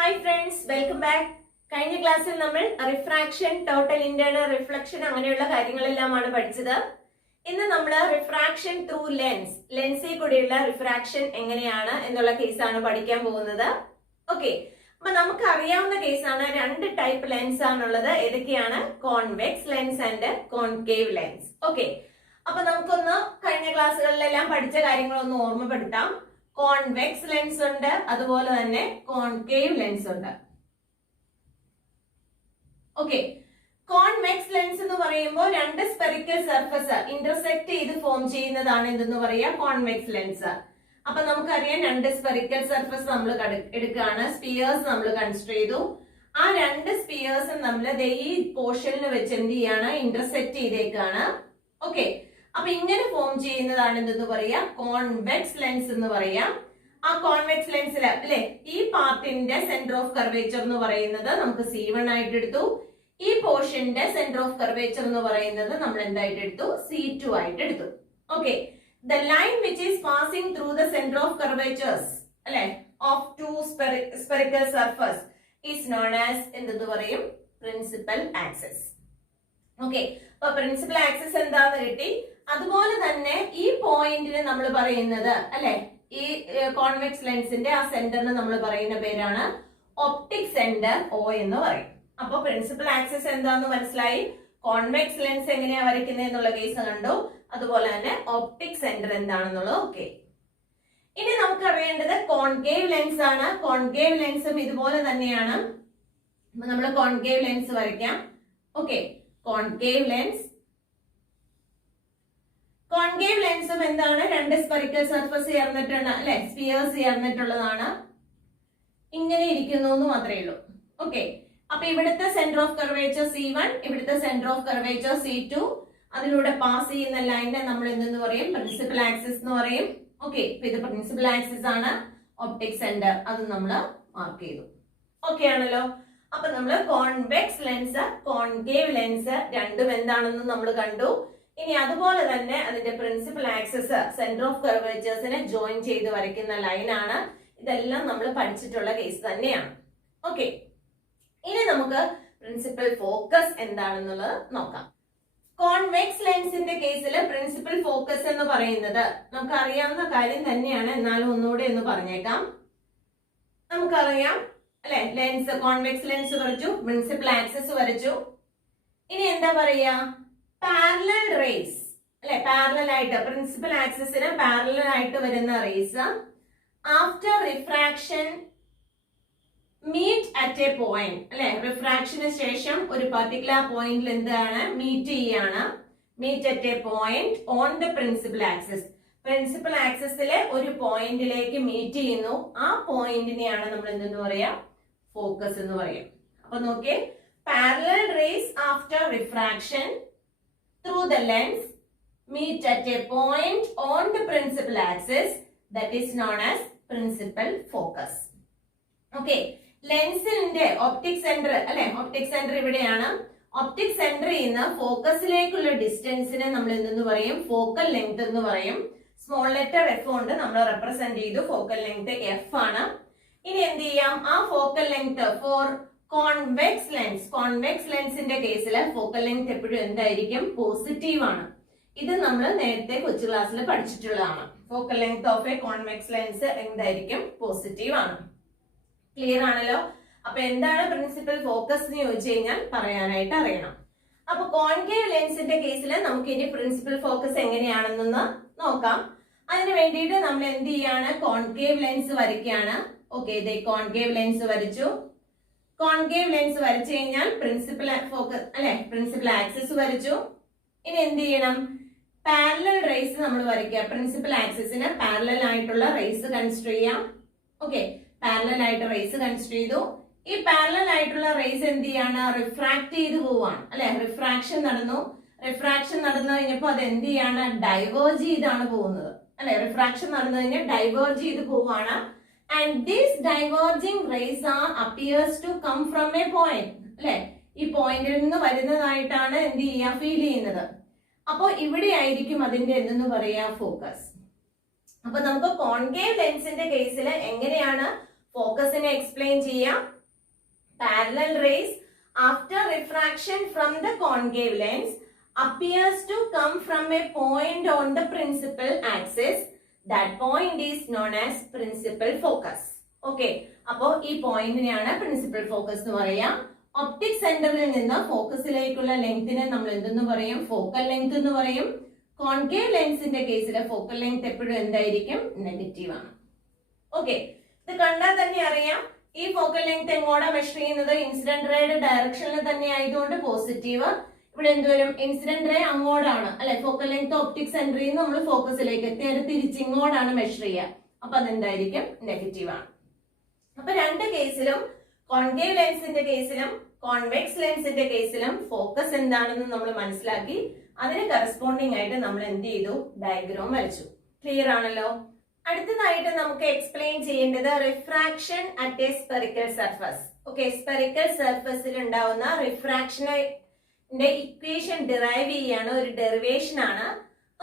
Hi friends, welcome back. കഴിഞ്ഞ ക്ലാസ്സിൽ നമ്മൾ റിഫ്രാക്ഷൻ, ടോട്ടൽ ഇന്റേണൽ റിഫ്ലക്ഷൻ അങ്ങനെയുള്ള കാര്യങ്ങളെല്ലാമാണ് പഠിച്ചത്. ഇന്ന് നമ്മൾ റിഫ്രാക്ഷൻ ത്രൂ ലെൻസിൽ കൂടിയുള്ള റിഫ്രാക്ഷൻ എങ്ങനെയാണ് എന്നുള്ള കേസാണ് പഠിക്കാൻ പോകുന്നത്. ഓക്കെ, അപ്പൊ നമുക്ക് അറിയാവുന്ന കേസാണ്. രണ്ട് ടൈപ്പ് ലെൻസ് ആണുള്ളത്. ഏതൊക്കെയാണ്? Convex lens and concave lens. Okay, അപ്പൊ നമുക്കൊന്ന് കഴിഞ്ഞ ക്ലാസ്സുകളിലെല്ലാം പഠിച്ച കാര്യങ്ങളൊന്ന് ഓർമ്മപ്പെടുത്താം. കോൺവെക്സ് ലെൻസ് ഉണ്ട്, അതുപോലെ തന്നെ കോൺകേവ് ലെൻസ് ഉണ്ട്. ഓക്കെ, കോൺവെക്സ് ലെൻസ് എന്ന് പറയുമ്പോൾ രണ്ട് സ്പെറിക്കൽ സർഫസ് ഇന്റർസെക്ട് ചെയ്ത് ഫോം ചെയ്യുന്നതാണ് എന്തെന്ന് പറയാ? Convex lens. അപ്പൊ നമുക്കറിയാം, രണ്ട് സ്പെറിക്കൽ സർഫസ് നമ്മൾ എടുക്കുകയാണ്. സ്പിയേഴ്സ് നമ്മൾ കൺസിഡർ ചെയ്തു. ആ രണ്ട് സ്പിയേഴ്സും നമ്മൾ ഈ പോർഷനിൽ വെച്ച് എന്ത് ചെയ്യാണ്? ഇന്റർസെക്ട് ചെയ്തേക്കാണ്. ഓക്കെ, അപ്പൊ ഇങ്ങനെ ഫോം ചെയ്യുന്നതാണ് എന്തെന്ന് പറയാ? കോൺവെക്സ് ലെൻസ് എന്ന് പറയാം. ആ കോൺവെക്സ് ലെൻസിൽ അല്ലെ, ഈ പാർട്ടിന്റെ സെന്റർ ഓഫ് കർവേച്ചർ എന്ന് പറയുന്നത് നമുക്ക് C1 ആയിട്ട് എടുത്തു. ഈ പോർഷന്റെ സെന്റർ ഓഫ് കർവേച്ചർ എന്ന് പറയുന്നത് നമ്മൾ എന്തായിട്ട് എടുത്തു? C2 ആയിട്ട് എടുത്തു. Okay, the line which is passing through the centre of curvatures അല്ലെ of two spherical surface is known as എന്തെന്ന് പറയും? Principal axis. ഓക്കെ, അപ്പൊ പ്രിൻസിപ്പൽ ആക്സിസ് എന്താന്ന് കിട്ടി. അതുപോലെ തന്നെ ഈ പോയിന്റിന് നമ്മൾ പറയുന്നത് അല്ലെ, ഈ കോൺവെക്സ് ലെൻസിന്റെ ആ സെന്ററിന് നമ്മൾ പറയുന്ന പേരാണ് ഒപ്റ്റിക് സെന്റർ O എന്ന് പറയും. അപ്പൊ പ്രിൻസിപ്പൽ ആക്സിസ് എന്താന്ന് മനസ്സിലായി. കോൺവെക്സ് ലെൻസ് എങ്ങനെയാ വരയ്ക്കുന്നത് എന്നുള്ള കേസ് കണ്ടു. അതുപോലെ തന്നെ ഒപ്റ്റിക് സെന്റർ എന്താണെന്നുള്ളത്. ഓക്കെ, ഇനി നമുക്ക് അറിയേണ്ടത് കോൺകേവ് ലെൻസ് ആണ്. കോൺകേവ് ലെൻസും ഇതുപോലെ തന്നെയാണ്. നമ്മൾ കോൺകേവ് ലെൻസ് വരയ്ക്കാം. Okay, concave lens. കോൺകേവ് ലെൻസും എന്താണ്? രണ്ട് സ്പെറിക്കൽ സർഫസ് ചേർന്നിട്ടുണ്ട് അല്ലെ, സ്പിയേഴ്സ് ചേർന്നിട്ടുള്ളതാണ്. ഇങ്ങനെ ഇരിക്കുന്നു എന്ന് മാത്രമേ ഉള്ളൂ. ഓക്കെ, അപ്പൊ ഇവിടുത്തെ സെന്റർ ഓഫ് കർവേച്ചർ C1, ഇവിടുത്തെ സെന്റർ ഓഫ് കർവേച്ചർ C2. അതിലൂടെ പാസ് ചെയ്യുന്ന ലൈനെ നമ്മൾ എന്തെന്ന് പറയും? പ്രിൻസിപ്പൽ ആക്സിസ് എന്ന് പറയും. ഓക്കെ, ഇത് പ്രിൻസിപ്പൽ ആക്സിസ് ആണ്. ഒപ്റ്റിക് സെന്റർ അത് നമ്മൾ മാർക്ക് ചെയ്തു. ഓക്കെ ആണല്ലോ. അപ്പൊ നമ്മൾ കോൺവെക്സ് ലെൻസ്, കോൺകേവ് ലെൻസ് രണ്ടും എന്താണെന്ന് നമ്മൾ കണ്ടു. ഇനി അതുപോലെ തന്നെ അതിന്റെ പ്രിൻസിപ്പൽ ആക്സിസ് സെന്റർ ഓഫ് കർവേച്ചേഴ്സിനെ ജോയിൻ ചെയ്ത് വരയ്ക്കുന്ന ലൈനാണ്. ഇതെല്ലാം നമ്മൾ പഠിച്ചിട്ടുള്ള കേസ് തന്നെയാണ്. ഓക്കെ, ഇനി നമുക്ക് പ്രിൻസിപ്പൽ ഫോക്കസ് എന്താണെന്നുള്ളത് നോക്കാം. കോൺവെക്സ് ലെൻസിന്റെ കേസിൽ പ്രിൻസിപ്പൽ ഫോക്കസ് എന്ന് പറയുന്നത് നമുക്ക് അറിയാവുന്ന കാര്യം തന്നെയാണ്. എന്നാലും ഒന്നുകൂടെ ഒന്ന് പറഞ്ഞേക്കാം. നമുക്കറിയാം അല്ലെ, ലെൻസ് കോൺവെക്സ് ലെൻസ് വരച്ചു, പ്രിൻസിപ്പൽ ആക്സിസ് വരച്ചു. ഇനി എന്താ പറയാ? പാരലൽ റേസ് അല്ലെ, പാരലൽ ആയിട്ട് പ്രിൻസിപ്പൽ ആക്സിസിന് പാരലൽ ആയിട്ട് വരുന്ന rays after refraction meet at a point അല്ലെ, റിഫ്രാക്ഷന് ശേഷം ഒരു പർട്ടിക്കുലർ പോയിന്റിൽ എന്താണ്? മീറ്റ് ചെയ്യാണ്. Meet at a point on the principal axis. Principal ആക്സിസിലെ ഒരു പോയിന്റിലേക്ക് മീറ്റ് ചെയ്യുന്നു. ആ പോയിന്റിനെയാണ് നമ്മൾ എന്തെന്ന് പറയാ? ഫോക്കസ് എന്ന് പറയും. അപ്പൊ നോക്കിയേ, parallel raise after refraction through the lens meet at a point on the principal axis, that is known as principal focus. Okay, ലെൻസിന്റെ ഒപ്റ്റിക് സെന്റർ അല്ലെ, ഒപ്റ്റിക് സെന്റർ ഇവിടെയാണ്. ഒപ്റ്റിക് സെന്ററിൽ നിന്ന് ഫോക്കസിലേക്കുള്ള ഡിസ്റ്റൻസിനെ നമ്മൾ എന്തെന്ന് പറയും? ഫോക്കൽ ലെങ്ത് എന്ന് പറയും. സ്മോൾ ലെറ്റർ F കൊണ്ട് നമ്മൾ റെപ്രസെന്റ് ചെയ്തു. ഫോക്കൽ ലെങ്ത് F ആണ്. ഇനി എന്ത് ചെയ്യാം? ആ focal length for convex lens, convex ലെൻസിന്റെ കേസിൽ ഫോക്കൽ ലെങ്ത് എപ്പോഴും എന്തായിരിക്കും? പോസിറ്റീവ് ആണ്. ഇത് നമ്മൾ നേരത്തെ കൊച്ചു ക്ലാസ്സിൽ പഠിച്ചിട്ടുള്ളതാണ്. Focal length of a convex lens എന്തായിരിക്കും? പോസിറ്റീവ് ആണ്. ക്ലിയർ ആണല്ലോ. അപ്പൊ എന്താണ് പ്രിൻസിപ്പൽ ഫോക്കസ് എന്ന് ചോദിച്ചു കഴിഞ്ഞാൽ പറയാനായിട്ട് അറിയണം. അപ്പൊ കോൺകേവ് ലെൻസിന്റെ കേസിൽ നമുക്ക് ഇനി പ്രിൻസിപ്പൽ ഫോക്കസ് എങ്ങനെയാണെന്ന് നോക്കാം. അതിന് വേണ്ടിയിട്ട് നമ്മൾ എന്ത് ചെയ്യാണ്? കോൺകേവ് ലെൻസ് വരയ്ക്കുകയാണ്. ഓക്കെ, ഇതേ കോൺകേവ് ലെൻസ് വരച്ചു. കോൺകേവ് ലെൻസ് വരച്ചു കഴിഞ്ഞാൽ പ്രിൻസിപ്പൽ ഫോക്കസ് അല്ലെ, പ്രിൻസിപ്പൽ ആക്സിസ് വരച്ചു. ഇനി എന്ത് ചെയ്യണം? പാരലൽ റേസ് നമ്മൾ വരയ്ക്കുക. പ്രിൻസിപ്പൽ ആക്സിസിന് പാരലൽ ആയിട്ടുള്ള റേസ് കൺസിഡർ ചെയ്യാം. ഓക്കെ, പാരലൽ ആയിട്ട് റേസ് കൺസിഡർ ചെയ്തു. ഈ പാരലൽ ആയിട്ടുള്ള റേസ് എന്ത് ചെയ്യാണ്? റിഫ്രാക്ട് ചെയ്ത് പോവാണ് അല്ലെ. റിഫ്രാക്ഷൻ നടന്നു. റിഫ്രാക്ഷൻ നടന്നു കഴിഞ്ഞപ്പോൾ അത് എന്ത് ചെയ്യാണ്? ഡൈവേർജ് ചെയ്താണ് പോകുന്നത് അല്ലെ. റിഫ്രാക്ഷൻ നടന്നു കഴിഞ്ഞാൽ ഡൈവേർജ് ചെയ്ത് പോവാണ്. And this diverging rays appears to come from a point അല്ലെ. ഈ പോയിന്റിൽ നിന്ന് വരുന്നതായിട്ടാണ് എന്ത് ചെയ്യുക? ഫീൽ ചെയ്യുന്നത്. അപ്പൊ ഇവിടെ ആയിരിക്കും അതിന്റെ എന്തെന്ന് പറയാ? ഫോക്കസ്. അപ്പൊ നമുക്ക് കോൺകേവ് ലെൻസിന്റെ കേസിൽ എങ്ങനെയാണ് ഫോക്കസിനെ എക്സ്പ്ലെയിൻ ചെയ്യാം. Parallel raise after refraction from the concave lens appears to come from a point on the principal axis. That point is known as principal focus. Okay, അപ്പോ ഈ പോയിന്റിനെയാണ് പ്രിൻസിപ്പൽ ഫോക്കസ് എന്ന് പറയാം. ഒപ്റ്റിക് സെന്ററിൽ നിന്ന് ഫോക്കസിലേക്കുള്ള ലെങ്തിനെ നമ്മൾ എന്തെന്ന് പറയും? ഫോക്കൽ ലെങ്ത് എന്ന് പറയും. കോൺകേവ് ലെൻസിന്റെ കേസിലെ ഫോക്കൽ ലെങ്ത് എപ്പോഴും എന്തായിരിക്കും? നെഗറ്റീവ് ആണ്. ഓക്കെ, ഇത് കണ്ടാൽ തന്നെ അറിയാം ഈ ഫോക്കൽ ലെങ്ത് എങ്ങോട്ടാ മെഷർ ചെയ്യുന്നത്? ഇൻസിഡന്റ് റേയുടെ ഡയറക്ഷനിൽ തന്നെ ആയതുകൊണ്ട് പോസിറ്റീവ്. ഇവിടെ എന്തുവരും? ഇൻസിഡന്റ് റേ അങ്ങോട്ടാണ് അല്ലെ? ഫോക്കൽ ലെങ്ത് ഒപ്റ്റിക് സെന്ററിൽ നിന്ന് നമ്മൾ ഫോക്കസിലേക്ക് എത്തിയത് തിരിച്ചിങ്ങോട്ടാണ് മെഷർ ചെയ്യുക. അപ്പൊ അതെന്തായിരിക്കും? നെഗറ്റീവ് ആണ്. അപ്പൊ രണ്ട് കേസിലും, കോൺകേവ് ലെൻസിന്റെ കേസിലും കോൺവെക്സ് ലെൻസിന്റെ കേസിലും ഫോക്കസ് എന്താണെന്ന് നമ്മൾ മനസ്സിലാക്കി. അതിന് കറസ്പോണ്ടിങ് ആയിട്ട് നമ്മൾ എന്ത് ചെയ്തു? ഡയഗ്രാം വരച്ചു. ക്ലിയർ ആണല്ലോ? അടുത്തതായിട്ട് നമുക്ക് എക്സ്പ്ലെയിൻ ചെയ്യേണ്ടത് refraction at A spherical surface. Okay, spherical സർഫസിൽ ഉണ്ടാവുന്ന റിഫ്രാക്ഷന്റെ ഇക്വേഷൻ ഡിറൈവ് ചെയ്യാണ്, ഒരു ഡെറിവേഷൻ ആണ്.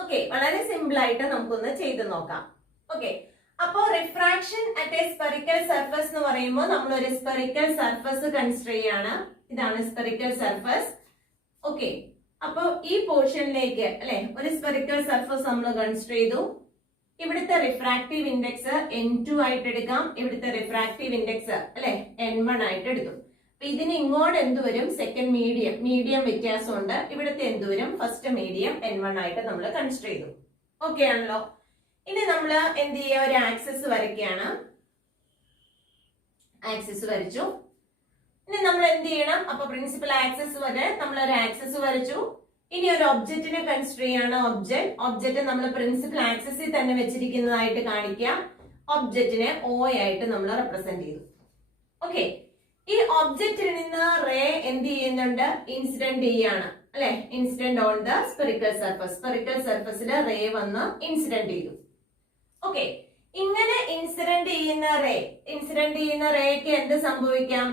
ഓക്കെ, വളരെ സിമ്പിൾ ആയിട്ട് നമുക്കൊന്ന് ചെയ്തു നോക്കാം. ഓക്കെ, അപ്പോ refraction at A spherical surface എന്ന് പറയുമ്പോൾ നമ്മൾ ഒരു സ്പെറിക്കൽ സർഫസ് കൺസിഡർ ചെയ്യാണ്. ഇതാണ് സ്പെറിക്കൽ സർഫസ്. ഓക്കെ, അപ്പോ ഈ പോർഷനിലേക്ക് അല്ലെ ഒരു സ്പെറിക്കൽ സർഫസ് നമ്മൾ കൺസിഡർ ചെയ്തു. ഇവിടുത്തെ റിഫ്രാക്റ്റീവ് ഇൻഡെക്സ് N2 ആയിട്ട് എടുക്കാം. ഇവിടുത്തെ റിഫ്രാക്റ്റീവ് ഇൻഡെക്സ് അല്ലെ N1 ആയിട്ട് എടുത്തു. അപ്പൊ ഇതിന് ഇങ്ങോട്ട് എന്ത് വരും? സെക്കൻഡ് മീഡിയം വ്യത്യാസമുണ്ട്. ഇവിടുത്തെ എന്ത് വരും? ഫസ്റ്റ് മീഡിയം N1 ആയിട്ട് നമ്മൾ കൺസിഡർ ചെയ്തു. ഓക്കെ ആണല്ലോ? ഇനി നമ്മൾ എന്ത് ചെയ്യുക? ഒരു ആക്സിസ് വരയ്ക്കുകയാണ്. ആക്സിസ് വരച്ചു. ഇനി നമ്മൾ എന്ത് ചെയ്യണം? അപ്പൊ പ്രിൻസിപ്പൽ ആക്സിസ് വരെ നമ്മൾ ഒരു ആക്സിസ് വരച്ചു. ഇനി ഒരു ഒബ്ജക്റ്റിനെ കൺസിഡർ ചെയ്യാണ്. ഒബ്ജക്റ്റ് നമ്മൾ പ്രിൻസിപ്പൽ ആക്സിസിൽ തന്നെ വെച്ചിരിക്കുന്നതായിട്ട് കാണിക്കാം. ഒബ്ജക്റ്റിനെ O ആയിട്ട് നമ്മൾ റെപ്രസെന്റ് ചെയ്തു. ഓക്കെ, ഈ ഒബ്ജക്റ്റിൽ നിന്ന് റേ എന്ത് ചെയ്യുന്നുണ്ട്? ഇൻസിഡന്റ് ചെയ്യാണ് അല്ലെ? Incident on the spherical surface. Spherical സർഫസിൽ റേ വന്ന് ഇൻസിഡന്റ് ചെയ്തു. ഓക്കെ, ഇങ്ങനെ ഇൻസിഡന്റ് ചെയ്യുന്ന റേക്ക് എന്ത് സംഭവിക്കാം?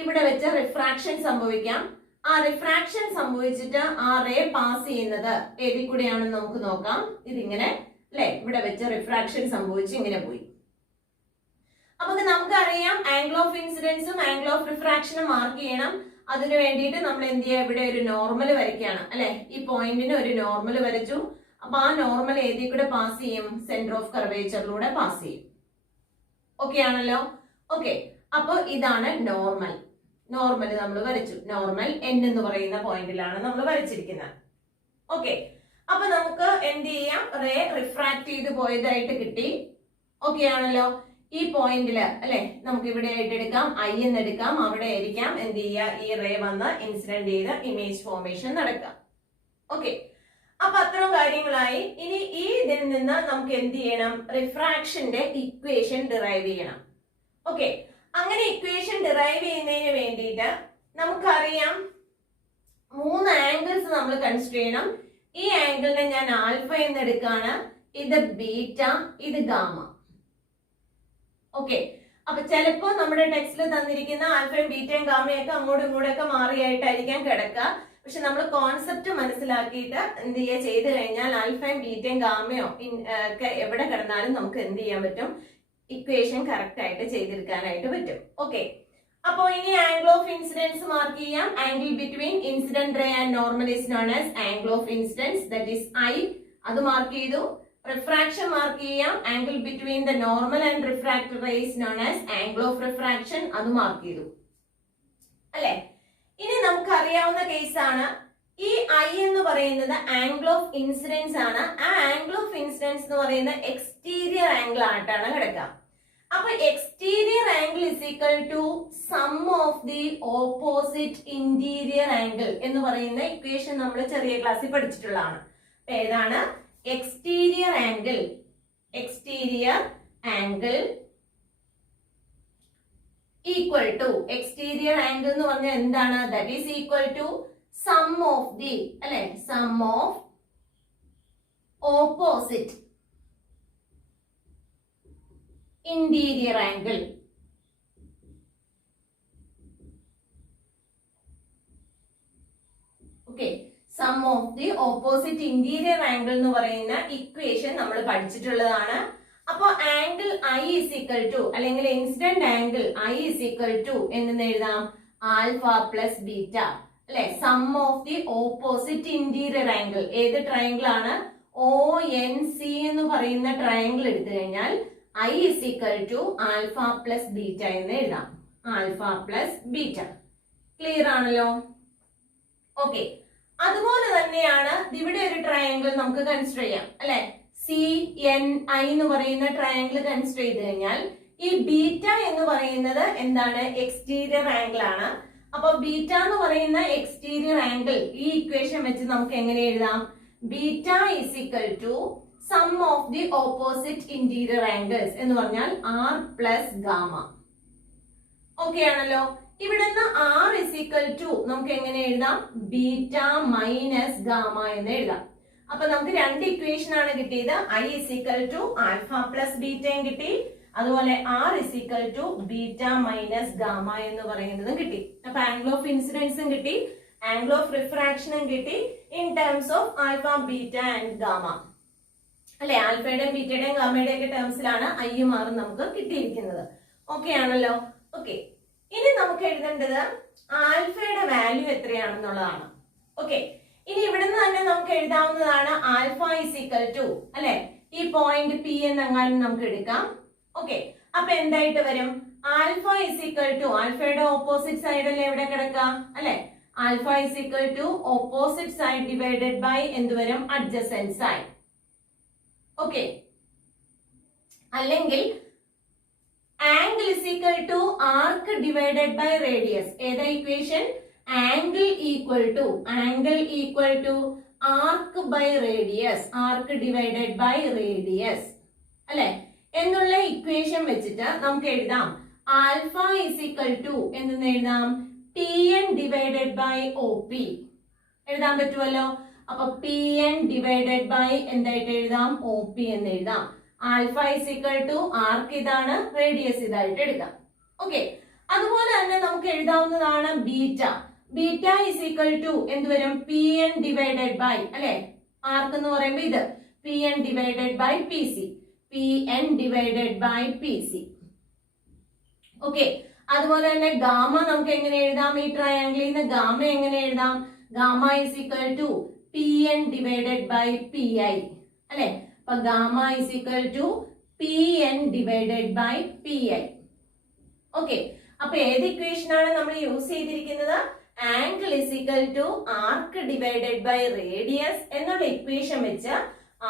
ഇവിടെ വെച്ച് റിഫ്രാക്ഷൻ സംഭവിക്കാം. ആ റിഫ്രാക്ഷൻ സംഭവിച്ചിട്ട് ആ റേ പാസ് ചെയ്യുന്നത് ഏതിൽ കൂടെയാണെന്ന് നമുക്ക് നോക്കാം. ഇതിങ്ങനെ അല്ലെ, ഇവിടെ വെച്ച് റിഫ്രാക്ഷൻ സംഭവിച്ച് ഇങ്ങനെ പോയി. അപ്പൊ നമുക്കറിയാം ആംഗിൾ ഓഫ് ഇൻസിഡൻസും ആംഗിൾ ഓഫ് റിഫ്രാക്ഷനും മാർക്ക് ചെയ്യണം. അതിനു വേണ്ടിയിട്ട് നമ്മൾ എന്ത് ചെയ്യുക? ഇവിടെ ഒരു നോർമൽ വരയ്ക്കുകയാണ് അല്ലെ? ഈ പോയിന്റിന് ഒരു നോർമൽ വരച്ചു. അപ്പൊ ആ നോർമൽ ഏതിൽ കൂടെ പാസ് ചെയ്യും? സെന്റർ ഓഫ് കർവേച്ചറിലൂടെ പാസ് ചെയ്യും. ഓക്കെ ആണല്ലോ? ഓക്കെ, അപ്പൊ ഇതാണ് നോർമൽ. നമ്മൾ വരച്ചു. നോർമൽ N എന്ന് പറയുന്ന പോയിന്റിലാണ് നമ്മൾ വരച്ചിരിക്കുന്നത്. ഓക്കെ, അപ്പൊ നമുക്ക് എന്ത് ചെയ്യാം? റേ റിഫ്രാക്ട് ചെയ്ത് പോയതായിട്ട് കിട്ടി. ഓക്കെ ആണല്ലോ? ഈ പോയിന്റില് അല്ലെ നമുക്ക് ഇവിടെ ആയിട്ട് എടുക്കാം, I എന്ന് എടുക്കാം. അവിടെ ആയിരിക്കാം എന്ത് ചെയ്യുക? ഈ റേ വന്ന് ഇൻസിഡന്റ് ചെയ്ത് ഇമേജ് ഫോർമേഷൻ നടക്കാം. ഓക്കെ, അപ്പൊ അത്തരം കാര്യങ്ങളായി. ഇനി ഈ ഇതിൽ നിന്ന് നമുക്ക് എന്ത് ചെയ്യണം? റിഫ്രാക്ഷന്റെ ഇക്വേഷൻ ഡിറൈവ് ചെയ്യണം. ഓക്കെ, അങ്ങനെ ഇക്വേഷൻ ഡിറൈവ് ചെയ്യുന്നതിന് വേണ്ടിയിട്ട് നമുക്കറിയാം 3 ആംഗിൾസ് നമ്മൾ കൺസിഡർ ചെയ്യണം. ഈ ആംഗിളിനെ ഞാൻ ആൽഫ എന്ന് എടുക്കാണ്. ഇത് ബീറ്റ, ഇത് ഗാമ. ഓക്കെ, അപ്പൊ ചിലപ്പോ നമ്മുടെ ടെക്സ്റ്റിൽ തന്നിരിക്കുന്ന ആൽഫയും ബീറ്റയും ഗാമയൊക്കെ അങ്ങോട്ടും ഇങ്ങോട്ടൊക്കെ മാറിയായിട്ടായിരിക്കാം കിടക്കുക. പക്ഷെ നമ്മൾ കോൺസെപ്റ്റ് മനസ്സിലാക്കിയിട്ട് എന്ത് ചെയ്യുക? ചെയ്ത് കഴിഞ്ഞാൽ ആൽഫയും ബീറ്റയും ഗാമയോ ഒക്കെ എവിടെ കിടന്നാലും നമുക്ക് എന്ത് ചെയ്യാൻ പറ്റും? ഇക്വേഷൻ കറക്റ്റ് ആയിട്ട് ചെയ്തെടുക്കാനായിട്ട് പറ്റും. ഓക്കെ, അപ്പോ ഇനി ആംഗിൾ ഓഫ് ഇൻസിഡൻസ് മാർക്ക് ചെയ്യാം. Angle between incident ray and normal is known as angle of incidence, that is I. അത് മാർക്ക് ചെയ്തു. റിഫ്രാക്ഷൻ മാർക്ക് ചെയ്യാം. Angle between the normal and refracted ray is known as angle of refraction. അത് mark ചെയ്തു അല്ലെ? ഇനി നമുക്ക് അറിയാവുന്ന കേസാണ് ഈ I എന്ന് പറയുന്നത് ആംഗിൾ ഓഫ് ഇൻസിഡൻസ് ആണ്. ആ ആംഗിൾ ഓഫ് ഇൻസിഡൻസ് എന്ന് പറയുന്നത് എക്സ്റ്റീരിയർ ആംഗിൾ ആയിട്ടാണ് കിടക്കുക. അപ്പൊ exterior angle is equal to sum of the opposite interior angle എന്ന് പറയുന്ന ഇക്വേഷൻ നമ്മൾ ചെറിയ ക്ലാസ്സിൽ പഠിച്ചിട്ടുള്ളതാണ്. ഏതാണ്? Exterior angle equal to exterior angle എന്ന് പറഞ്ഞാൽ എന്താണ്? That is equal to sum of the അല്ലെ? Sum of opposite interior angle. Okay, sum of the opposite interior angle എന്ന് പറയുന്ന ഇക്വേഷൻ നമ്മൾ പഠിച്ചിട്ടുള്ളതാണ്. അപ്പൊ angle i is equal to അല്ലെങ്കിൽ incident angle i is equal to എന്ന് എഴുതാം alpha plus beta അല്ലെ, sum of the opposite interior angle. ഏത് ട്രയാംഗിൾ ആണ്? ഒ എൻ സി എന്ന് പറയുന്ന ട്രയാംഗിൾ എടുത്തു കഴിഞ്ഞാൽ I is equal to alpha plus beta എന്ന് എഴുതാം. Alpha plus beta. ക്ലിയർ ആണല്ലോ? ഓക്കെ. അതുപോലെ തന്നെയാണ് ഇവിടെ ഒരു ട്രയാംഗിൾ നമുക്ക് കൺസിഡർ ചെയ്യാം അല്ലെ. സി എൻ ഐ എന്ന് പറയുന്ന ട്രയാംഗിൾ കൺസിഡർ ചെയ്ത് കഴിഞ്ഞാൽ ഈ ബീറ്റ എന്ന് പറയുന്നത് എന്താണ്? എക്സ്റ്റീരിയർ ആംഗിൾ ആണ്. അപ്പൊ ബീറ്റ എന്ന് പറയുന്ന എക്സ്റ്റീരിയർ ആംഗിൾ ഈ ഇക്വേഷൻ വെച്ച് നമുക്ക് എങ്ങനെ എഴുതാം? Beta is equal to sum of the opposite interior angles എന്ന് പറഞ്ഞാൽ ആർ പ്ലസ് ഗാമ. ഓക്കെ ആണല്ലോ? ഇവിടുന്ന് ആർ ഇസ് ഈക്വൽ ടു നമുക്ക് എങ്ങനെ എഴുതാം? ബീറ്റ മൈനസ് ഗാമ എന്ന് എഴുതാം. അപ്പൊ നമുക്ക് രണ്ട് ഇക്വേഷൻ ആണ് കിട്ടിയത്. I is equal to alpha plus ബീറ്റയും കിട്ടി, അതുപോലെ r is equal to beta minus gamma എന്ന് പറയുന്നതും കിട്ടി. അപ്പൊ ആംഗിൾ ഓഫ് ഇൻസിഡൻസും കിട്ടി, ആംഗിൾ ഓഫ് റിഫ്രാക്ഷനും കിട്ടി in terms of alpha beta and gamma അല്ലെ. ആൽഫയുടെയും ബീറ്റയുടെയും ഗാമയുടെയും ഒക്കെ ടേംസിലാണ് ഐയും ആറും നമുക്ക് കിട്ടിയിരിക്കുന്നത്. ഓക്കെ ആണല്ലോ? ഓക്കെ. ഇനി നമുക്ക് എഴുതേണ്ടത് ആൽഫയുടെ വാല്യൂ എത്രയാണെന്നുള്ളതാണ്. ഓക്കെ. ഇനി ഇവിടുന്ന് തന്നെ നമുക്ക് എഴുതാവുന്നതാണ് ആൽഫ ഇസ് ഈക്വൽ ടു അല്ലെ, ഈ പോയിന്റ് പി എന്നെങ്ങാനും നമുക്ക് എടുക്കാം. ഓക്കെ. അപ്പൊ എന്തായിട്ട് വരും? ആൽഫ ഇസ് ഈക്വൽ ടു ആൽഫയുടെ ഓപ്പോസിറ്റ് സൈഡ് അല്ലേ എവിടെ കിടക്കാം അല്ലെ. Alpha is equal to opposite side divided by എന്ത് വരും? Adjacent side. ഓക്കെ. അല്ലെങ്കിൽ angle is equal to arc divided by radius. ഏതാ equation? Angle equal to arc by radius, arc divided by radius അല്ലെ എന്നുള്ള ഇക്വേഷൻ വെച്ചിട്ട് നമുക്ക് എഴുതാം alpha is equal to എന്ന് എഴുതാം T N divided by O P. എഴുതാൻ പറ്റുമല്ലോ? അപ്പൊ പി എൻ ഡിവൈഡഡ് ബൈ എന്തായിട്ട് എഴുതാം? ഒ പി എന്ന് എഴുതാം. Alpha is equal to arc ഇതാണ്, റേഡിയസ് ഇതായിട്ട് എടുക്കാം. ഓക്കെ. അതുപോലെ തന്നെ നമുക്ക് എഴുതാവുന്നതാണ് beta. Beta is equal to എന്ത് വരും? പി എൻ ഡിവൈഡഡ് ബൈ അല്ലെ, ആർക്ക് എന്ന് പറയുമ്പോ ഇത് P N divided by P C, P N divided by P C. Okay. അതുപോലെ തന്നെ ഗാമ നമുക്ക് എങ്ങനെ എഴുതാം? ഈ ട്രയാംഗിളിൽ നിന്ന് ഗാമ എങ്ങനെ എഴുതാം? Gamma is equal to P N divided by P I അല്ലെ. അപ്പൊ gamma is equal to P N divided by P I. Okay. അപ്പൊ ഏത് ഇക്വേഷൻ ആണ് നമ്മൾ യൂസ് ചെയ്തിരിക്കുന്നത്? Angle is equal to arc divided by radius എന്നുള്ള equation വെച്ച്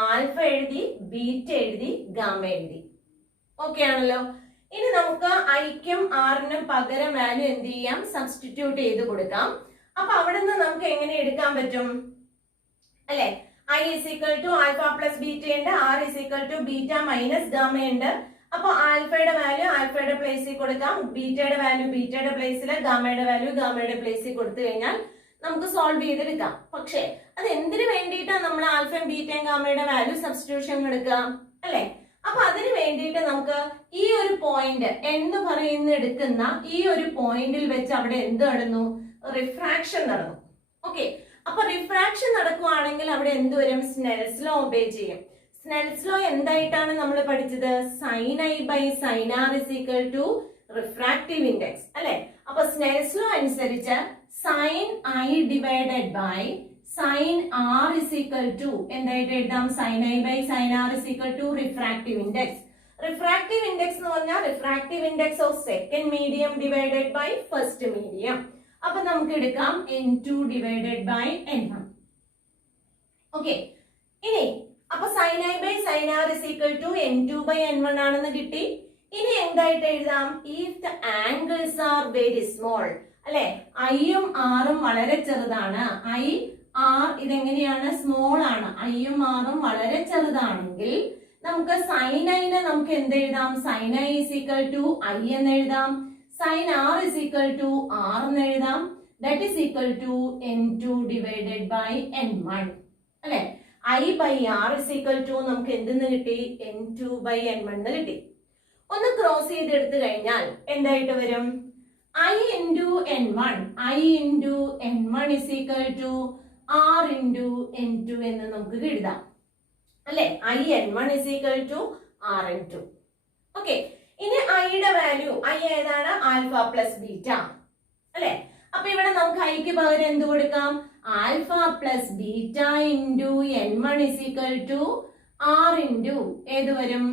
alpha എഴുതി, ബീറ്റ എഴുതി, ഗാമ എഴുതി. ഓക്കെ ആണല്ലോ? ഇനി നമുക്ക് ഐക്കും ആറിനും പകരം വാല്യൂ എന്ത് ചെയ്യാം? സബ്സ്റ്റിറ്റ്യൂട്ട് ചെയ്ത് കൊടുക്കാം. അപ്പൊ അവിടെ നിന്ന് നമുക്ക് എങ്ങനെ എടുക്കാൻ പറ്റും അല്ലെ? I is equal to alpha plus beta ഉണ്ട്, r is equal to beta minus gamma ഉണ്ട്. അപ്പൊ ആൽഫയുടെ വാല്യൂ ആൽഫയുടെ പ്ലേസിൽ കൊടുക്കാം, ബീറ്റയുടെ വാല്യൂ ബീറ്റയുടെ പ്ലേസിൽ, ഗാമയുടെ വാല്യൂ ഗാമയുടെ പ്ലേസിൽ കൊടുത്തു കഴിഞ്ഞാൽ നമുക്ക് സോൾവ് ചെയ്തെടുക്കാം. പക്ഷെ അത് എന്തിനു വേണ്ടിയിട്ടാണ് നമ്മൾ ആൽഫയും ബീറ്റയും ഗാമയുടെ വാല്യൂ സബ്സ്റ്റിറ്റ്യൂഷൻ എടുക്കുക അല്ലെ? അപ്പൊ അതിന് വേണ്ടിയിട്ട് നമുക്ക് ഈ ഒരു പോയിന്റ് എന്ന് പറയുന്ന എടുക്കുന്ന ഈ ഒരു പോയിന്റിൽ വെച്ച് അവിടെ എന്ത് നടന്നു? റിഫ്രാക്ഷൻ നടന്നു. ഓക്കെ. അപ്പൊ റിഫ്രാക്ഷൻ നടക്കുവാണെങ്കിൽ അവിടെ എന്ത് വരും? സ്നെൽസ് ലോ ഒബേ ചെയ്യും. സ്നെൽസ് ലോ എന്തായിട്ടാണ് നമ്മൾ പഠിച്ചത്? Sine I by sine R is equal to refractive index അല്ലെ. അപ്പൊ സ്നെൽസ് ലോ അനുസരിച്ച് sine I divided by sine R is equal to എന്തായിട്ട് എഴുതാം? Sine I by sine R is equal to refractive index. Refractive index എന്ന് പറഞ്ഞാൽ refractive index of second medium divided by first medium. അപ്പൊ നമുക്ക് എടുക്കാം n2 divided by n1. Okay. ഇനി അപ്പൊ sine I by sine R is equal to n2 by n1 ആണെന്ന് കിട്ടി. ഇനി എന്തായിട്ട് എഴുതാം? If the angles are very small അല്ലെ, ഐയും ആറും വളരെ ചെറുതാണ്. ഐ ആർ ഇതെങ്ങനെയാണ്? സ്മോൾ ആണ്. ഐയും ആറും വളരെ ചെറുതാണെങ്കിൽ നമുക്ക് സൈൻ ഐനെ നമുക്ക് എന്ത് എഴുതാം? Sine I is equal to I എന്ന് എഴുതാം. Sine R is equal to R എന്ന് എഴുതാം. That is equal to n2 divided by n1 അല്ലെ. I by R is equal to നമുക്ക് എന്തെന്ന് കിട്ടി? n2 ബൈ n1 എന്ന് കിട്ടി. ഒന്ന് ക്രോസ് ചെയ്തെടുത്തു കഴിഞ്ഞാൽ എന്തായിട്ട് വരും? I into n1, I into n1 is equal to R into n2 എന്ന് നമുക്ക് എഴുതാം അല്ലെ. I n1 is equal to Rn2. Okay, ഇനി ഐയുടെ വാല്യൂ ഐ ഏതാണ്? ആൽഫ പ്ലസ് ബീറ്റ അല്ലെ. അപ്പൊ ഇവിടെ നമുക്ക് ഐക്ക് പകരം എന്ത് കൊടുക്കാം? Alpha plus beta into n1 is equal to R into ഏത് വരും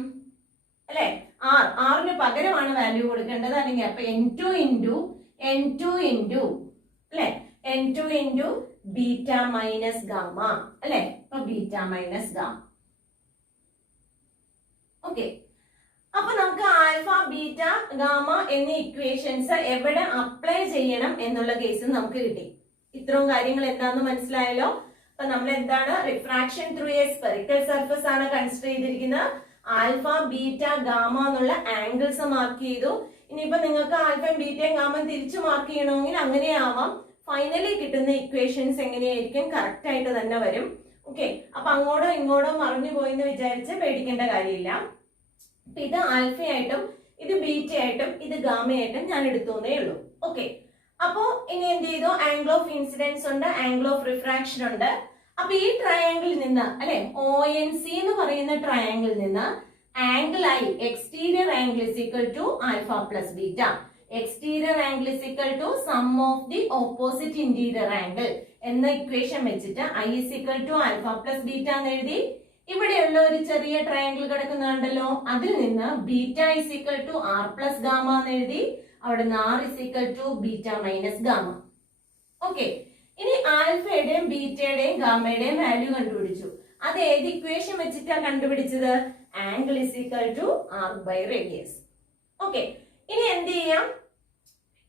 അല്ലെ? ആറിന് പകരമാണ് വാല്യൂ കൊടുക്കേണ്ടത്. അല്ലെങ്കിൽ അപ്പൊ n2 ഇൻറ്റു അല്ലെ, n2 into beta minus gamma അല്ലെ. അപ്പൊ ബീറ്റ മൈനസ് ഗാമ. ഓക്കെ, അപ്പൊ നമുക്ക് ആൽഫ ബീറ്റ ഗാമ എന്നീ ഇക്വേഷൻസ് എവിടെ അപ്ലൈ ചെയ്യണം എന്നുള്ള കേസ് നമുക്ക് കിട്ടി. ഇത്രയും കാര്യങ്ങൾ എന്താന്ന് മനസ്സിലായല്ലോ. അപ്പൊ നമ്മൾ എന്താണ് refraction through A spherical surface ആണ് കൺസിഡർ ചെയ്തിരിക്കുന്നത്. ആൽഫ ബീറ്റ ഗാമ എന്നുള്ള ആംഗിൾസ് മാർക്ക് ചെയ്തു. ഇനിയിപ്പോ നിങ്ങൾക്ക് ആൽഫയും ബീറ്റയും ഗാമയും തിരിച്ചു മാർക്ക് ചെയ്യണമെങ്കിൽ അങ്ങനെ ആവാം. ഫൈനലി കിട്ടുന്ന ഇക്വേഷൻസ് എങ്ങനെയായിരിക്കും? കറക്റ്റ് ആയിട്ട് തന്നെ വരും. ഓക്കെ, അപ്പൊ അങ്ങോട്ടോ ഇങ്ങോട്ടോ മറിഞ്ഞു പോയെന്ന് വിചാരിച്ച് പേടിക്കേണ്ട കാര്യമില്ല. ഇത് ആൽഫയായിട്ടും ഇത് ബീറ്റയായിട്ടും ഇത് ഗാമയായിട്ടും ഞാൻ എടുത്തോന്നേ ഉള്ളൂ. ഓക്കെ, അപ്പോ ഇനി എന്ത് ചെയ്തു? ആംഗിൾ ഓഫ് ഇൻസിഡൻസ് ഉണ്ട്, ആംഗിൾ ഓഫ് റിഫ്രാക്ഷൻ ഉണ്ട്. അപ്പൊ ഈ ട്രയാംഗിളിൽ നിന്ന് അല്ലെ ONC എന്ന് പറയുന്ന ട്രയാംഗിളിൽ നിന്ന് angle I exterior angle is equal to alpha plus beta. Exterior angle is equal to sum of the opposite interior angle എന്ന ഇക്വേഷൻ വെച്ചിട്ട് I is equal to alpha plus beta എന്ന് എഴുതി. ഇവിടെയുള്ള ഒരു ചെറിയ ട്രയാംഗിൾ കിടക്കുന്നുണ്ടല്ലോ, അതിൽ നിന്ന് beta is equal to R plus gamma എന്ന് എഴുതി. അവിടെ നിന്ന് R is equal to beta minus gamma. Okay, ഇനി ആൽഫയുടെയും ബീറ്റയുടെയും ഗാമയുടെയും വാല്യൂ കണ്ടുപിടിച്ചു. അത് ഏത് ഇക്വേഷൻ വെച്ചിട്ടാ കണ്ടുപിടിച്ചത്? Angle is equal to arc by radius. Okay, ഇനി എന്ത് ചെയ്യാം?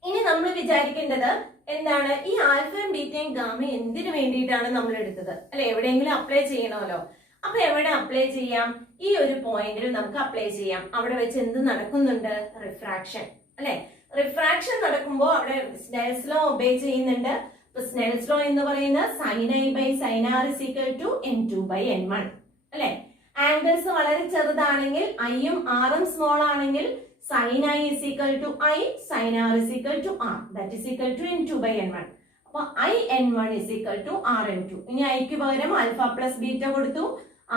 ഇനി നമ്മൾ വിചാരിക്കേണ്ടത് എന്താണ്? ഈ ആൽഫയും ബീറ്റയും ഗാമയും എന്തിനു വേണ്ടിയിട്ടാണ് നമ്മൾ എടുത്തത് അല്ലെ? എവിടെയെങ്കിലും അപ്ലൈ ചെയ്യണമല്ലോ. അപ്പൊ എവിടെ അപ്ലൈ ചെയ്യാം? ഈ ഒരു പോയിന്റിൽ നമുക്ക് അപ്ലൈ ചെയ്യാം. അവിടെ വെച്ച് എന്ത് നടക്കുന്നുണ്ട്? റിഫ്രാക്ഷൻ അല്ലെ. റിഫ്രാക്ഷൻ നടക്കുമ്പോൾ അവിടെ സ്നെൽസ് ലോ ഒബേ ചെയ്യുന്നുണ്ട്. സ്നെൽസ് ലോ എന്ന് പറയുന്നത് sine I by sine R is equal to n2 by n1 അല്ലെ. ആംഗിൾസ് വളരെ ചെറുതാണെങ്കിൽ ഐയും ആറും സ്മോൾ ആണെങ്കിൽ sine I is equal to I, sine R is equal to R, that is equal to n2 by n1. അപ്പൊ I n1 is equal to R n2. ഇനി ഐക്ക് പകരം ആൽഫ പ്ലസ് ബീറ്റ കൊടുത്തു,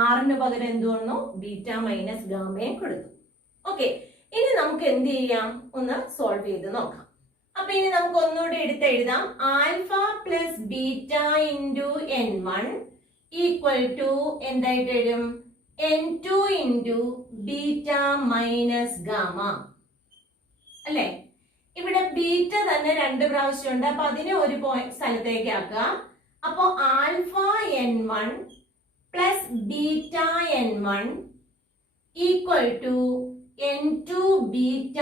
ആറിന് പകരം എന്ത് വന്നു? ബീറ്റ മൈനസ് ഗാമയും കൊടുത്തു. ഓക്കെ, ഇനി നമുക്ക് എന്ത് ചെയ്യാം? ഒന്ന് സോൾവ് ചെയ്ത് നോക്കാം. അപ്പൊ ഇനി നമുക്ക് ഒന്നുകൂടി എഴുതാം. Alpha plus beta into n1 equal to എന്തായിട്ട് എഴുതും? n2 into beta minus gamma അല്ലെ. ഇവിടെ ബീറ്റ തന്നെ 2 പ്രാവശ്യം ഉണ്ട്. അപ്പൊ അതിനെ ഒരു സ്ഥലത്തേക്ക് ആക്കുക. അപ്പൊ alpha n1 plus beta n1 equal to n2 beta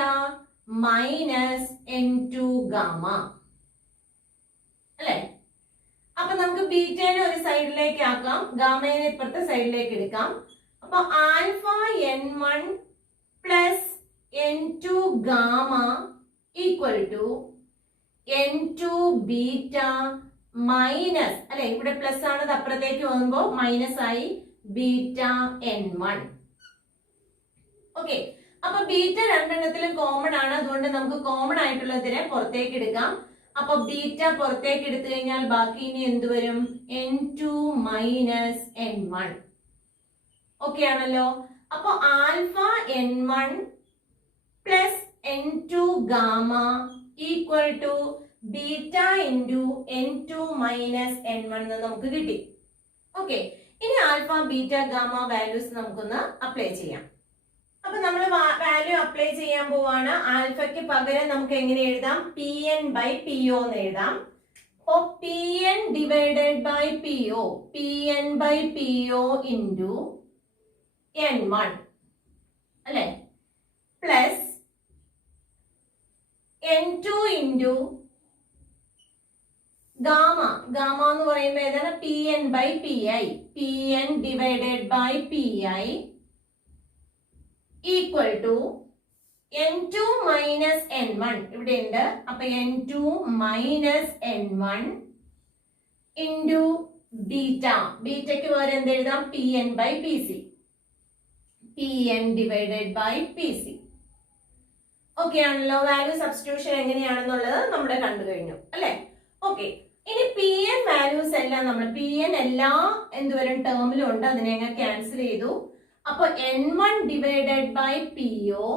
minus n2 gamma അല്ലെ. അപ്പൊ നമുക്ക് ബീറ്റേനെ ഒരു സൈഡിലേക്ക് ആക്കാം, ഗാമേനെ ഇപ്പുറത്തെ സൈഡിലേക്ക് എടുക്കാം. അപ്പൊ alpha n1 plus n2 gamma equal to n2 beta minus അല്ലെ. ഇവിടെ പ്ലസ് ആണ്, അപ്പുറത്തേക്ക് പോകുമ്പോ മൈനസ് ആയി ബീറ്റ n1. ഓക്കെ, അപ്പൊ ബീറ്റ രണ്ടെണ്ണത്തിലും കോമൺ ആണ്. അതുകൊണ്ട് നമുക്ക് കോമൺ ആയിട്ടുള്ളതിനെ പുറത്തേക്ക് എടുക്കാം. അപ്പൊ ബീറ്റ പുറത്തേക്ക് എടുത്തു കഴിഞ്ഞാൽ ബാക്കി ഇനി എന്ത് വരും? n2 minus n1. ഓക്കെ ആണല്ലോ. അപ്പൊ alpha n1 plus n2 gamma equal to beta into n2 minus n1 എന്ന് നമുക്ക് കിട്ടി. ഓക്കെ, ഇനി ആൽഫ ബീറ്റ ഗാമ വാല്യൂസ് നമുക്കൊന്ന് അപ്ലൈ ചെയ്യാം. അപ്പൊ നമ്മൾ വാല്യൂ അപ്ലൈ ചെയ്യാൻ പോവാണ്. ആൽഫയ്ക്ക് പകരം നമുക്ക് എങ്ങനെ എഴുതാം? pn ബൈ po എന്ന് എഴുതാം. അപ്പോ pn divided by po, pn by po into n1 അല്ലെ, plus n2 into gamma. Gamma എന്ന് പറയുമ്പോൾ ഏതാണ്? pn by pi, pn divided by pi equal to n2 minus n1 ഇവിടെ ഉണ്ട്. അപ്പൊ n2 minus n1 into beta. ബീറ്റയ്ക്ക് പകരം എന്ത് എഴുതാം? pn by pc, pn divided by pc. Okay ആണല്ലോ. വാല്യൂ സബ്സ്റ്റിറ്റ്യൂഷൻ എങ്ങനെയാണെന്നുള്ളത് നമ്മൾ കണ്ടു കഴിഞ്ഞു അല്ലെ. ഓക്കെ, ഇനി pn വാല്യൂസ് എല്ലാം നമ്മൾ pn എല്ലാ എന്തുവരും ടേമിലും ഉണ്ട്, അതിനെ ക്യാൻസൽ ചെയ്തു. അപ്പൊ n1 divided by PO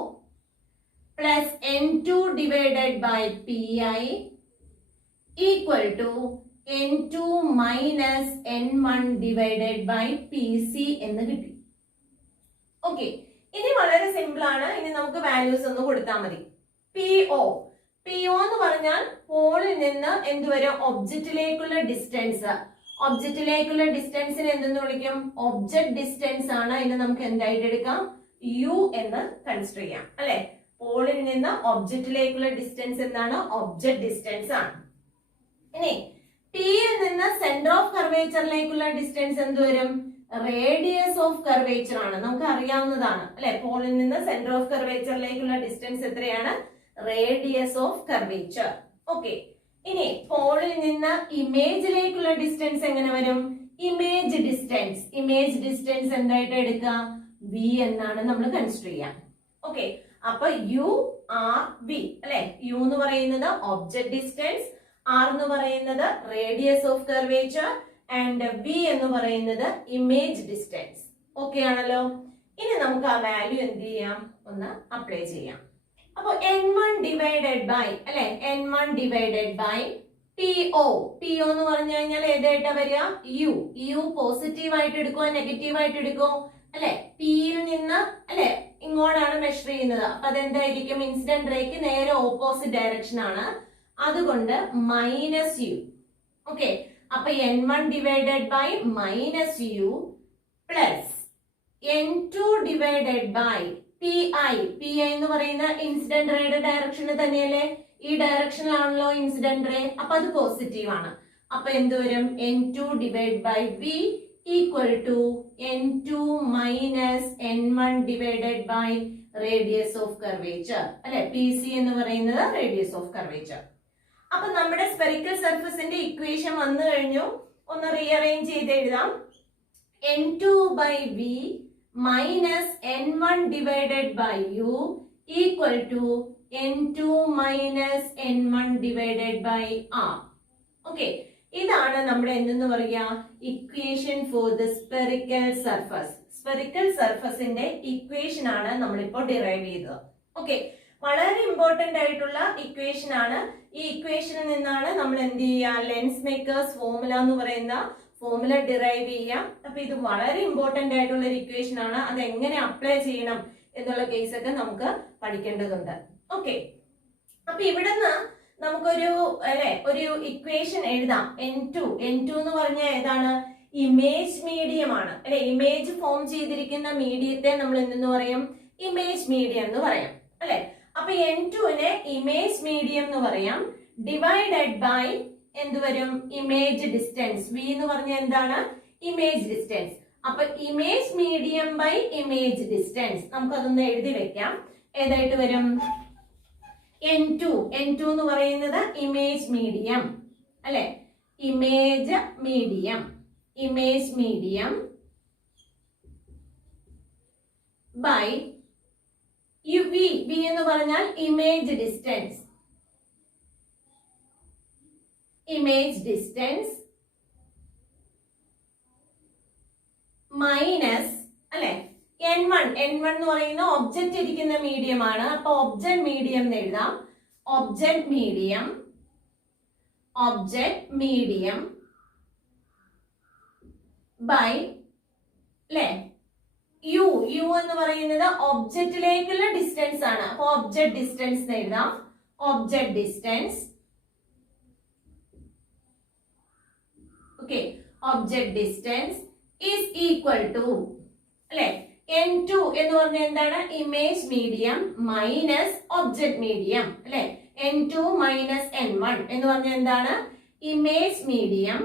plus n2 divided by PI equal to n2 minus n1 divided by PC എന്ന് കിട്ടി. ഓക്കെ, ഇനി വളരെ സിമ്പിൾ ആണ്. ഇനി നമുക്ക് വാല്യൂസ് ഒന്ന് കൊടുത്താൽ മതി. PO എന്ന് പറഞ്ഞാൽ പോളിൽ നിന്ന് എന്തുവരെ ഒബ്ജക്റ്റിലേക്കുള്ള ഡിസ്റ്റൻസ്. ഒബ്ജക്റ്റിലേക്കുള്ള ഡിസ്റ്റൻസിന് എന്തെന്ന് വിളിക്കും? ഒബ്ജക്ട് ഡിസ്റ്റൻസ് ആണ്. അതിന് നമുക്ക് എന്തായിട്ട് എടുക്കാം? U എന്ന് കൺസിഡർ ചെയ്യാം അല്ലെ. പോളിൽ നിന്ന് ഒബ്ജക്റ്റിലേക്കുള്ള ഡിസ്റ്റൻസ് എന്താണ്? ഒബ്ജക്ട് ഡിസ്റ്റൻസ് ആണ്. ഇനി ടിയിൽ നിന്ന് സെന്റർ ഓഫ് കർവേച്ചറിലേക്കുള്ള ഡിസ്റ്റൻസ് എന്ത് വരും? റേഡിയസ് ഓഫ് കർവേച്ചർ ആണ്. നമുക്ക് അറിയാവുന്നതാണ് അല്ലെ. പോളിൽ നിന്ന് സെന്റർ ഓഫ് കർവേച്ചറിലേക്കുള്ള ഡിസ്റ്റൻസ് എത്രയാണ്? Radius of curvature. ഓക്കെ, ഇനി പോളിൽ നിന്ന് ഇമേജിലേക്കുള്ള ഡിസ്റ്റൻസ് എങ്ങനെ വരും? ഇമേജ് ഡിസ്റ്റൻസ് എന്തായിട്ട് എടുക്കുക? V എന്നാണ് നമ്മൾ കൺസിഡർ ചെയ്യാം. ഓക്കെ, അപ്പൊ URV അല്ലെ. U എന്ന് പറയുന്നത് ഒബ്ജക്ട് ഡിസ്റ്റൻസ്, R എന്ന് പറയുന്നത് radius of curvature and V എന്ന് പറയുന്നത് ഇമേജ് ഡിസ്റ്റൻസ്. ഓക്കെ ആണല്ലോ. ഇനി നമുക്ക് ആ വാല്യൂ എന്ത് ചെയ്യാം? ഒന്ന് അപ്ലൈ ചെയ്യാം. അപ്പൊ n1 ഡിവൈഡഡ് ബൈ അല്ലെ, n1 ഡിവൈഡഡ് ബൈ PO എന്ന് പറഞ്ഞു കഴിഞ്ഞാൽ ഏതായിട്ടാ വരിക? U പോസിറ്റീവ് ആയിട്ട് എടുക്കോ നെഗറ്റീവ് ആയിട്ട് എടുക്കോ? അല്ലെ, Pയിൽ നിന്ന് അല്ലെ ഇങ്ങോട്ടാണ് മെഷർ ചെയ്യുന്നത്. അപ്പൊ അതെന്തായിരിക്കും? ഇൻസിഡന്റ് റേക്ക് നേരെ ഓപ്പോസിറ്റ് ഡയറക്ഷൻ ആണ്. അതുകൊണ്ട് -U. ഓക്കെ, അപ്പൊ n1 divided by -U plus n2 divided by PI എന്ന് പറയുന്ന ഇൻസിഡന്റ് റേയുടെ ഡയറക്ഷന് തന്നെയല്ലേ? ഈ ഡയറക്ഷനിലാണല്ലോ ഇൻസിഡന്റ് റേ. അപ്പൊ അത് പോസിറ്റീവ് ആണ്. അപ്പൊ എന്ത് വരും? n2 divide by V equal to n2 minus n1 divided by radius of curvature അല്ലെ. PC എന്ന് പറയുന്നത് റേഡിയസ് ഓഫ് കർവേച്ചർ. അപ്പൊ നമ്മുടെ സ്പെറിക്കൽ സർഫസിന്റെ ഇക്വേഷൻ വന്നു കഴിഞ്ഞു. ഒന്ന് റീഅറേഞ്ച് ചെയ്ത് എഴുതാം. n2 by V minus n1 divided by U equal to n2 minus n1 divided by R. Okay, ഇതാണ് നമ്മുടെ എന്തെന്ന് പറയാ? Equation for the spherical surface. Spherical സർഫസിന്റെ ഇക്വേഷൻ ആണ് നമ്മളിപ്പോ ഡിറൈവ് ചെയ്തത്. ഓക്കെ, വളരെ ഇമ്പോർട്ടന്റ് ആയിട്ടുള്ള ഇക്വേഷൻ ആണ്. ഈ ഇക്വേഷനിൽ നിന്നാണ് നമ്മൾ എന്ത് ചെയ്യുക? ലെൻസ് മേക്കേഴ്സ് ഫോർമുല എന്ന് പറയുന്ന ഫോർമുല ഡിറൈവ് ചെയ്യാം. അപ്പൊ ഇത് വളരെ ഇമ്പോർട്ടന്റ് ആയിട്ടുള്ള ഒരു ഇക്വേഷൻ ആണ്. അത് എങ്ങനെ അപ്ലൈ ചെയ്യണം എന്നുള്ള കേസ് ഒക്കെ നമുക്ക് പഠിക്കേണ്ടതുണ്ട്. ഓക്കെ, അപ്പൊ ഇവിടുന്ന് നമുക്കൊരു ഒരു ഇക്വേഷൻ എഴുതാം. n2 എന്ന് പറഞ്ഞാൽ ഏതാണ്? ഇമേജ് മീഡിയം ആണ് അല്ലെ. ഇമേജ് ഫോം ചെയ്തിരിക്കുന്ന മീഡിയത്തെ നമ്മൾ എന്തെന്ന് പറയും? ഇമേജ് മീഡിയം എന്ന് പറയാം അല്ലെ. അപ്പൊ n2നെ ഇമേജ് മീഡിയം എന്ന് പറയാം. ഡിവൈഡഡ് ബൈ എന്ത് വരും? Image distance. V എന്ന് പറഞ്ഞാൽ എന്താണ്? Image distance. അപ്പൊ image medium by image distance. നമുക്ക് അതൊന്ന് എഴുതി വെക്കാം. ഏതായിട്ട് വരും? n2 എന്ന് പറയുന്നത് ഇമേജ് മീഡിയം അല്ലെ. ഇമേജ് മീഡിയം ബൈ V എന്ന് പറഞ്ഞാൽ ഇമേജ് ഡിസ്റ്റൻസ് മൈനസ് അല്ലെ n1 എന്ന് പറയുന്ന ഒബ്ജക്റ്റ് ഇരിക്കുന്ന മീഡിയം ആണ്. അപ്പൊ ഒബ്ജക്ട് മീഡിയം എന്ന് എഴുതാം. ഒബ്ജക്ട് മീഡിയം ബൈ അല്ലെ U എന്ന് പറയുന്നത് ഒബ്ജക്റ്റിലേക്കുള്ള ഡിസ്റ്റൻസ് ആണ്. അപ്പൊ ഒബ്ജക്ട് ഡിസ്റ്റൻസ് എന്ന് എഴുതാം. Object distance okay, object distance is equal to അല്ലെ n2 എന്ന് പറഞ്ഞാൽ എന്താണ്? Image medium minus object medium അല്ലെ. n2 മൈനസ് n1 എന്ന് പറഞ്ഞാൽ എന്താണ്? Image medium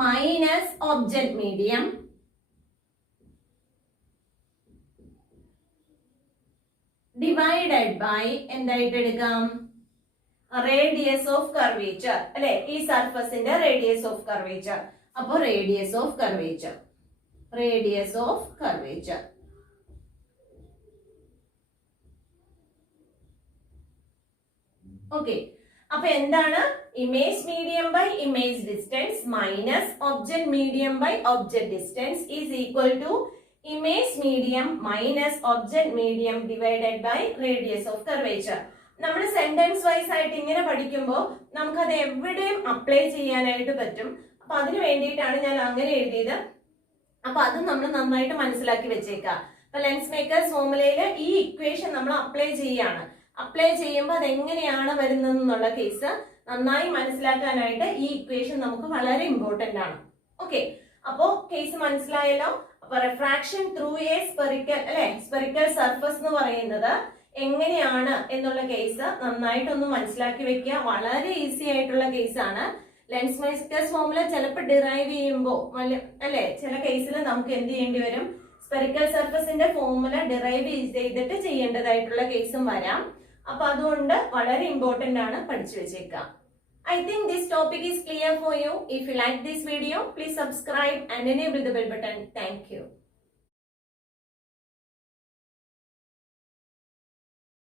minus object medium divided by എന്തായിട്ട് എടുക്കാം? റേഡിയസ് ഓഫ് കർവേച്ചർ അല്ലെ. ഈ സർഫസിന്റെ റേഡിയസ് ഓഫ് കർവേച്ചർ. അപ്പൊ റേഡിയസ് ഓഫ് കർവേച്ചർ ഓക്കെ. അപ്പൊ എന്താണ് image medium by image distance minus object medium by object distance is equal to image medium minus object medium divided by radius of curvature. നമ്മൾ sentence wise ആയിട്ട് ഇങ്ങനെ പഠിക്കുമ്പോൾ നമുക്കത് എവിടെയും apply ചെയ്യാനായിട്ട് പറ്റും. അപ്പൊ അതിന് വേണ്ടിയിട്ടാണ് ഞാൻ അങ്ങനെ എഴുതിയത്. അപ്പൊ അത് നമ്മൾ നന്നായിട്ട് മനസ്സിലാക്കി വെച്ചേക്കാം. അപ്പൊ ലെൻസ് മേക്കേഴ്സ് ഫോർമുലയിൽ ഈ ഇക്വേഷൻ നമ്മൾ അപ്ലൈ ചെയ്യാണ്. അപ്ലൈ ചെയ്യുമ്പോൾ അത് എങ്ങനെയാണ് വരുന്നത് എന്നുള്ള കേസ് നന്നായി മനസ്സിലാക്കാനായിട്ട് ഈ ഇക്വേഷൻ നമുക്ക് വളരെ ഇമ്പോർട്ടന്റ് ആണ്. ഓക്കെ, അപ്പോ കേസ് മനസ്സിലായല്ലോ. അപ്പൊ refraction through A spherical spherical surface എന്ന് പറയുന്നത് എങ്ങനെയാണ് എന്നുള്ള കേസ് നന്നായിട്ടൊന്ന് മനസ്സിലാക്കി വെക്കുക. വളരെ ഈസി ആയിട്ടുള്ള കേസാണ്. ലെൻസ് മേക്കേഴ്സ് ഫോർമുല ചിലപ്പോൾ ഡിറൈവ് ചെയ്യുമ്പോൾ ചില കേസിൽ നമുക്ക് എന്ത് ചെയ്യേണ്ടി വരും, സ്പെറിക്കൽ സർഫസിന്റെ ഫോർമുല ഡിറൈവ് ചെയ്തിട്ട് ചെയ്യേണ്ടതായിട്ടുള്ള കേസും വരാം. അപ്പൊ അതുകൊണ്ട് വളരെ ഇമ്പോർട്ടന്റ് ആണ്, പഠിച്ചു വെച്ചേക്കാം. I think this topic is clear for you. If you like this video, please subscribe and enable the bell button. Thank you.